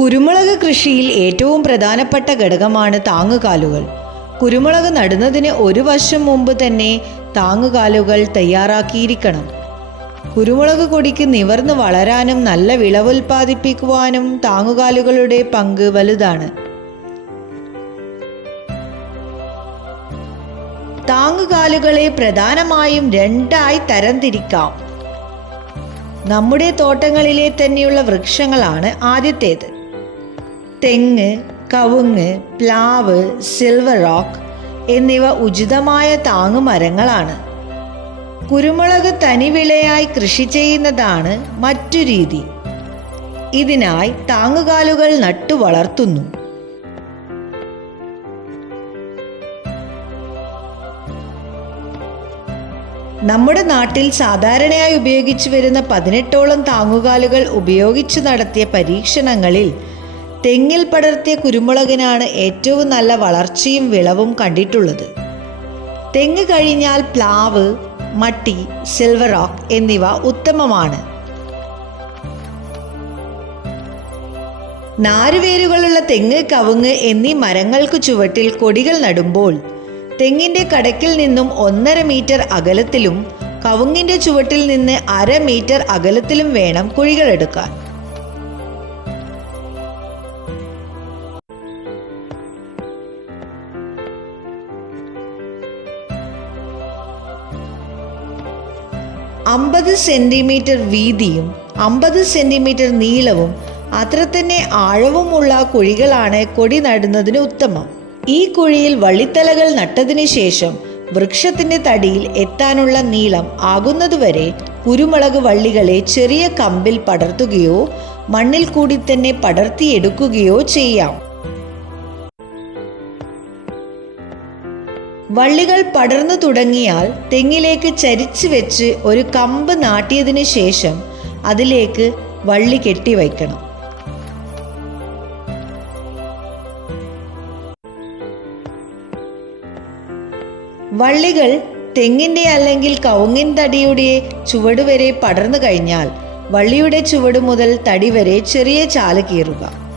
കുരുമുളക് കൃഷിയിൽ ഏറ്റവും പ്രധാനപ്പെട്ട ഘടകമാണ് താങ്ങുകാലുകൾ. കുരുമുളക് നടുന്നതിന് ഒരു വർഷം മുമ്പ് തന്നെ താങ്ങുകാലുകൾ തയ്യാറാക്കിയിരിക്കണം. കുരുമുളക് കൊടിക്ക് നിവർന്ന് വളരാനും നല്ല വിളവുൽപ്പാദിപ്പിക്കുവാനും താങ്ങുകാലുകളുടെ പങ്ക് വലുതാണ്. താങ്ങുകാലുകളെ പ്രധാനമായും രണ്ടായി തരംതിരിക്കാം. നമ്മുടെ തോട്ടങ്ങളിലെ തന്നെയുള്ള വൃക്ഷങ്ങളാണ് ആദ്യത്തേത്. തെങ്ങ് കവുങ്ങ് പ്ലാവ് സിൽവർ റോക്ക് എന്നിവ ഉചിതമായ താങ്ങുമരങ്ങളാണ്. കുരുമുളക് തനിവിളയായി കൃഷി ചെയ്യുന്നതാണ് മറ്റു രീതി. ഇതിനായി താങ്ങുകാലുകൾ നട്ടു വളർത്തുന്നു. നമ്മുടെ നാട്ടിൽ സാധാരണയായി ഉപയോഗിച്ചു വരുന്ന പതിനെട്ടോളം താങ്ങുകാലുകൾ ഉപയോഗിച്ചു നടത്തിയ പരീക്ഷണങ്ങളിൽ തെങ്ങിൽ പടർത്തിയ കുരുമുളകിനാണ് ഏറ്റവും നല്ല വളർച്ചയും വിളവും കണ്ടിട്ടുള്ളത്. തെങ്ങ് കഴിഞ്ഞാൽ പ്ലാവ് മട്ടി സിൽവർ റോക്ക് എന്നിവ ഉത്തമമാണ്. നാരുവേരുകളുള്ള തെങ്ങ് കവുങ്ങ് എന്നീ മരങ്ങൾക്ക് ചുവട്ടിൽ കൊടികൾ നടുമ്പോൾ തെങ്ങിന്റെ കടക്കിൽ നിന്നും ഒന്നര മീറ്റർ അകലത്തിലും കവുങ്ങിന്റെ ചുവട്ടിൽ നിന്ന് അര മീറ്റർ അകലത്തിലും വേണം കുഴികൾ അമ്പത് സെന്റിമീറ്റർ വീതിയും അമ്പത് സെന്റിമീറ്റർ നീളവും അത്ര തന്നെ ആഴവുമുള്ള കുഴികളാണ് കൊടി നടുന്നതിന് ഉത്തമം. ഈ കുഴിയിൽ വള്ളിത്തലകൾ നട്ടതിനു ശേഷം വൃക്ഷത്തിന്റെ തടിയിൽ എത്താനുള്ള നീളം ആകുന്നതുവരെ കുരുമുളക് വള്ളികളെ ചെറിയ കമ്പിൽ പടർത്തുകയോ മണ്ണിൽ കൂടി തന്നെ പടർത്തിയെടുക്കുകയോ ചെയ്യാം. വള്ളികൾ പടർന്നു തുടങ്ങിയാൽ തെങ്ങിലേക്ക് ചരിച്ചു വെച്ച് ഒരു കമ്പ് നാട്ടിയതിനു ശേഷം അതിലേക്ക് വള്ളി കെട്ടിവയ്ക്കണം വള്ളികൾ തെങ്ങിന്റെ അല്ലെങ്കിൽ കവുങ്ങിൻ തടിയുടെ ചുവട് വരെ പടർന്നു കഴിഞ്ഞാൽ വള്ളിയുടെ ചുവട് മുതൽ തടി വരെ ചെറിയ ചാല കീറുക.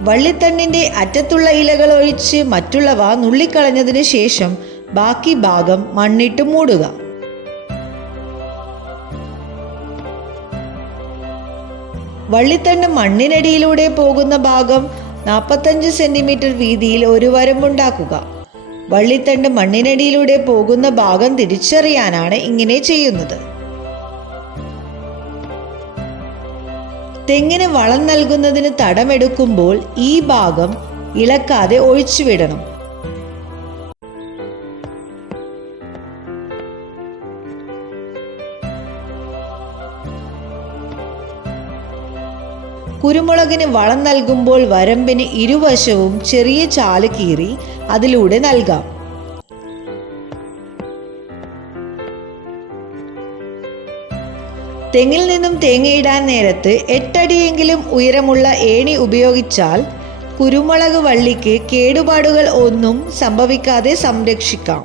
വള്ളിത്തണ്ടിന്റെ അറ്റത്തുള്ള ഇലകൾ ഒഴിച്ച് മറ്റുള്ളവ നുള്ളിക്കളഞ്ഞതിന് ശേഷം ബാക്കി ഭാഗം മണ്ണിട്ട് മൂടുക. വള്ളിത്തണ്ട് മണ്ണിനടിയിലൂടെ പോകുന്ന ഭാഗം നാൽപ്പത്തഞ്ച് സെന്റിമീറ്റർ വീതിയിൽ ഒരു വരമ്പുണ്ടാക്കുക വള്ളിത്തണ്ട് മണ്ണിനടിയിലൂടെ പോകുന്ന ഭാഗം തിരിച്ചറിയാനാണ് ഇങ്ങനെ ചെയ്യുന്നത്. തെങ്ങിന് വളം നൽകുന്നതിന് തടമെടുക്കുമ്പോൾ ഈ ഭാഗം ഇളക്കാതെ ഒഴിച്ചുവിടണം. കുരുമുളകിന് വളം നൽകുമ്പോൾ വരമ്പിന് ഇരുവശവും ചെറിയ ചാൽ കീറി അതിലൂടെ നൽകാം. തെങ്ങിൽ നിന്നും തേങ്ങയിടാൻ നേരത്ത് എട്ടടിയെങ്കിലും ഉയരമുള്ള ഏണി ഉപയോഗിച്ചാൽ കുരുമുളക് വള്ളിക്ക് കേടുപാടുകൾ ഒന്നും സംഭവിക്കാതെ സംരക്ഷിക്കാം.